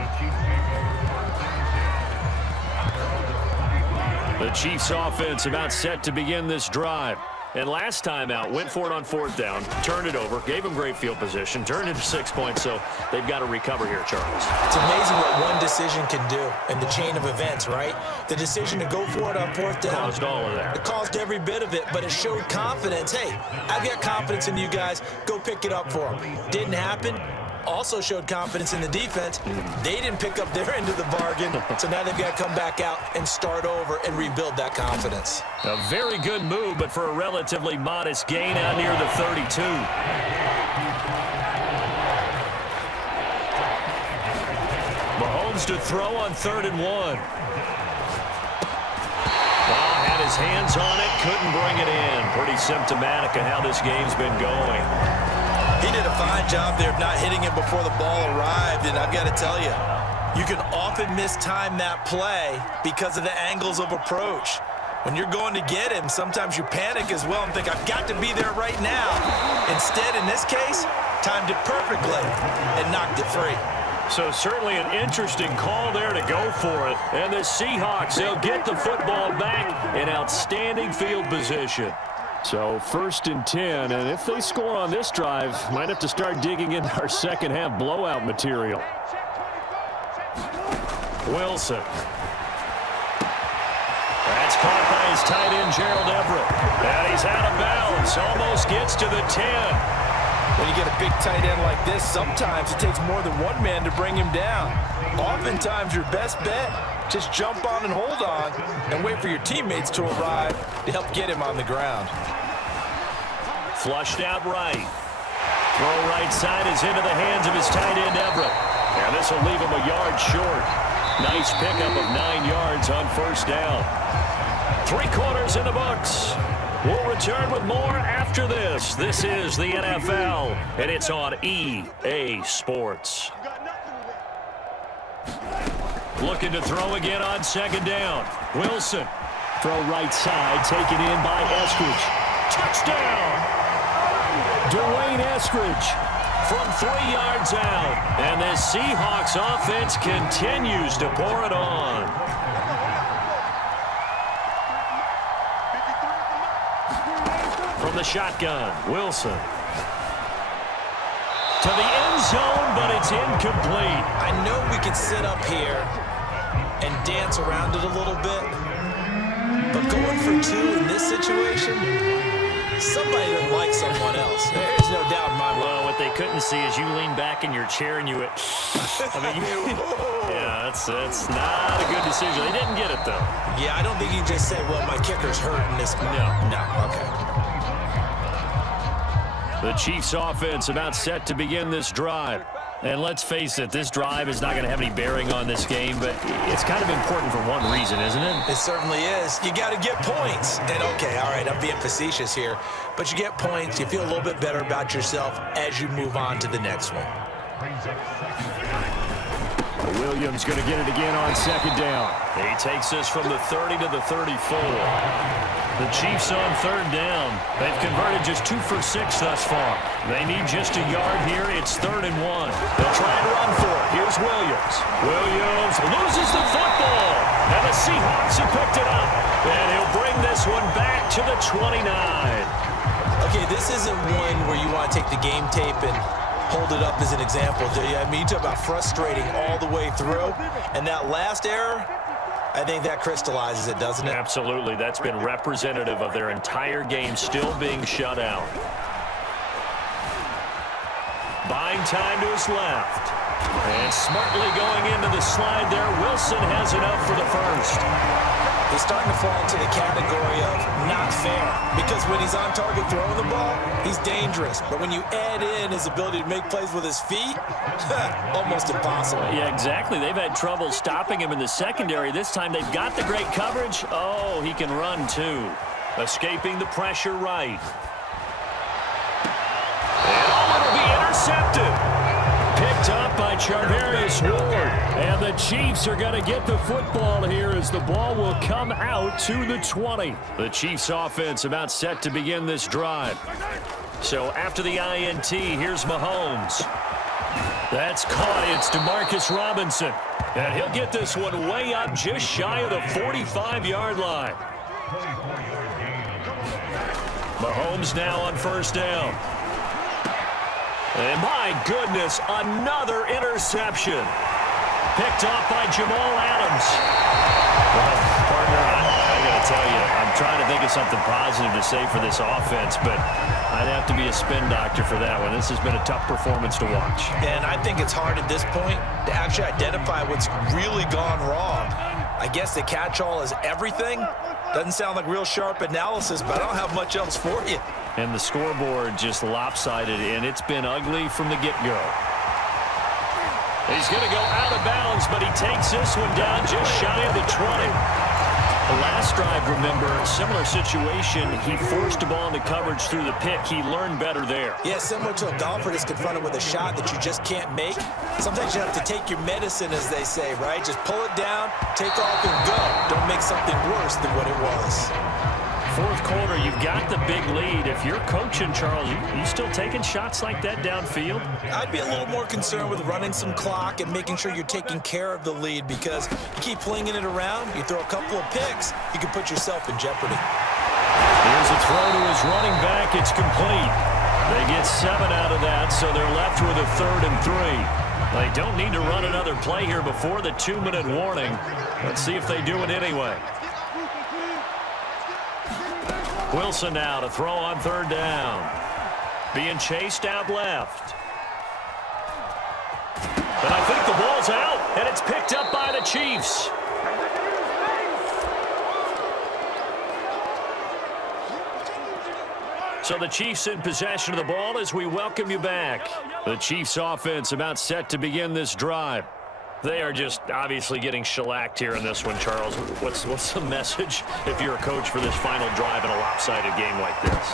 The Chiefs offense about set to begin this drive. And last time out, went for it on 4th down, turned it over, gave them great field position, turned it to 6 points, so they've got to recover here, Charles. It's amazing what one decision can do in the chain of events, right? The decision to go for it on 4th down. Caused all of that. It caused every bit of it, but it showed confidence. Hey, I've got confidence in you guys. Go pick it up for them. Didn't happen. Also showed confidence in the defense. They didn't pick up their end of the bargain, so now they've got to come back out and start over and rebuild that confidence. A very good move, but for a relatively modest gain out near the 32. Mahomes to throw on 3rd and 1. Had his hands on it, couldn't bring it in. Pretty symptomatic of how this game's been going. He did a fine job there of not hitting him before the ball arrived, and I've got to tell you, you can often mistime that play because of the angles of approach. When you're going to get him, sometimes you panic as well and think, I've got to be there right now. Instead, in this case, timed it perfectly and knocked it free. So certainly an interesting call there to go for it. And the Seahawks, they'll get the football back in outstanding field position. So 1st and 10, and if they score on this drive, might have to start digging into our second half blowout material. Wilson. That's caught by his tight end, Gerald Everett. And he's out of bounds. Almost gets to the 10. When you get a big tight end like this, sometimes it takes more than one man to bring him down. Oftentimes, your best bet, just jump on and hold on and wait for your teammates to arrive to help get him on the ground. Flushed out right. Throw right side is into the hands of his tight end, Everett. And this will leave him a yard short. Nice pickup of 9 yards on first down. 3 quarters in the books. We'll return with more after this. This is the NFL, and it's on EA Sports. Looking to throw again on second down. Wilson. Throw right side, taken in by Eskridge. Touchdown! Dwayne Eskridge from 3 yards out. And the Seahawks offense continues to pour it on. From the shotgun, Wilson. To the end zone, but it's incomplete. I know we can sit up here and dance around it a little bit, but going for 2 in this situation, somebody doesn't like someone else. There's no doubt in my mind. Well, what they couldn't see is you lean back in your chair and you went, yeah, that's not a good decision. They didn't get it, though. Yeah, I don't think you can just say, well, my kicker's hurting this. No, okay. The Chiefs offense about set to begin this drive. And let's face it, this drive is not going to have any bearing on this game, but it's kind of important for one reason, isn't it? It certainly is. You got to get points. And okay, all right, I'm being facetious here, but you get points, you feel a little bit better about yourself as you move on to the next one. Williams going to get it again on second down. He takes this from the 30 to the 34. The Chiefs on third down. They've converted just 2 for 6 thus far. They need just a yard here. It's 3rd and 1. They'll try and run for it. Here's Williams. Williams loses the football. And the Seahawks have picked it up. And he'll bring this one back to the 29. Okay, this isn't one where you want to take the game tape and hold it up as an example, do you? I mean, you talk about frustrating all the way through. And that last error, I think that crystallizes it, doesn't it? Absolutely. That's been representative of their entire game still being shut out. Buying time to his left. And smartly going into the slide there. Wilson has it up for the first. He's starting to fall into the category of not fair, because when he's on target throwing the ball, he's dangerous. But when you add in his ability to make plays with his feet, almost impossible. Yeah, exactly. They've had trouble stopping him in the secondary. This time they've got the great coverage. Oh, he can run too. Escaping the pressure right. And it'll be intercepted. Picked up by Charvarius Ward. And the Chiefs are going to get the football here as the ball will come out to the 20. The Chiefs offense about set to begin this drive. So after the INT, here's Mahomes. That's caught. It's DeMarcus Robinson. And he'll get this one way up just shy of the 45-yard line. Mahomes now on first down. And my goodness, another interception. Picked off by Jamal Adams. Well, partner, I got to tell you, I'm trying to think of something positive to say for this offense, but I'd have to be a spin doctor for that one. This has been a tough performance to watch. And I think it's hard at this point to actually identify what's really gone wrong. I guess the catch-all is everything. Doesn't sound like real sharp analysis, but I don't have much else for you. And the scoreboard just lopsided, and it's been ugly from the get-go. He's going to go out of bounds, but he takes this one down just shy of the 20. The last drive, remember, similar situation. He forced the ball into coverage through the pick. He learned better there. Yeah, similar to a golfer that's confronted with a shot that you just can't make. Sometimes you have to take your medicine, as they say, right? Just pull it down, take off, and go. Don't make something worse than what it was. Fourth quarter, you've got the big lead. If you're coaching, Charles, you still taking shots like that downfield? I'd be a little more concerned with running some clock and making sure you're taking care of the lead, because you keep flinging it around, you throw a couple of picks, you can put yourself in jeopardy. Here's a throw to his running back. It's complete. They get 7 out of that, so they're left with a 3rd and 3. They don't need to run another play here before the 2-minute warning. Let's see if they do it anyway. Wilson now to throw on 3rd down. Being chased out left. And I think the ball's out, and it's picked up by the Chiefs. So the Chiefs in possession of the ball as we welcome you back. The Chiefs offense about set to begin this drive. They are just obviously getting shellacked here in this one, Charles. What's the message if you're a coach for this final drive in a lopsided game like this?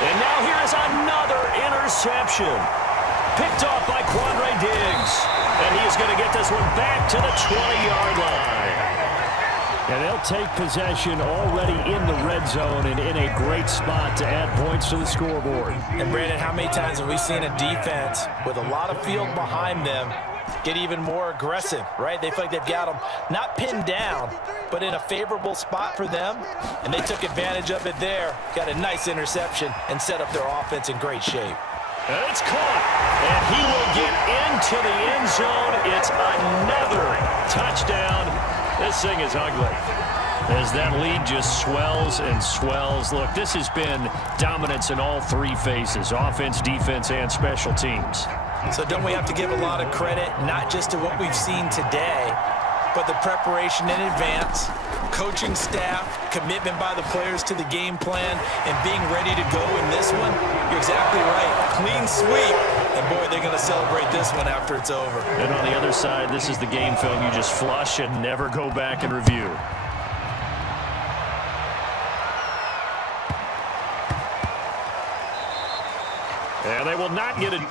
And now here is another interception. Picked off by Quandre Diggs. And he is going to get this one back to the 20-yard line. And they'll take possession already in the red zone and in a great spot to add points to the scoreboard. And, Brandon, how many times have we seen a defense with a lot of field behind them get even more aggressive, right? They feel like they've got them not pinned down, but in a favorable spot for them, and they took advantage of it there. Got a nice interception and set up their offense in great shape. And it's caught, and he will get into the end zone. It's another touchdown. This thing is ugly as that lead just swells and swells. Look, this has been dominance in all 3 phases, offense, defense, and special teams. So don't we have to give a lot of credit, not just to what we've seen today, but the preparation in advance, coaching staff, commitment by the players to the game plan, and being ready to go in this one? You're exactly right. Clean sweep. And, boy, they're going to celebrate this one after it's over. And on the other side, this is the game film you just flush and never go back and review. And they will not get it.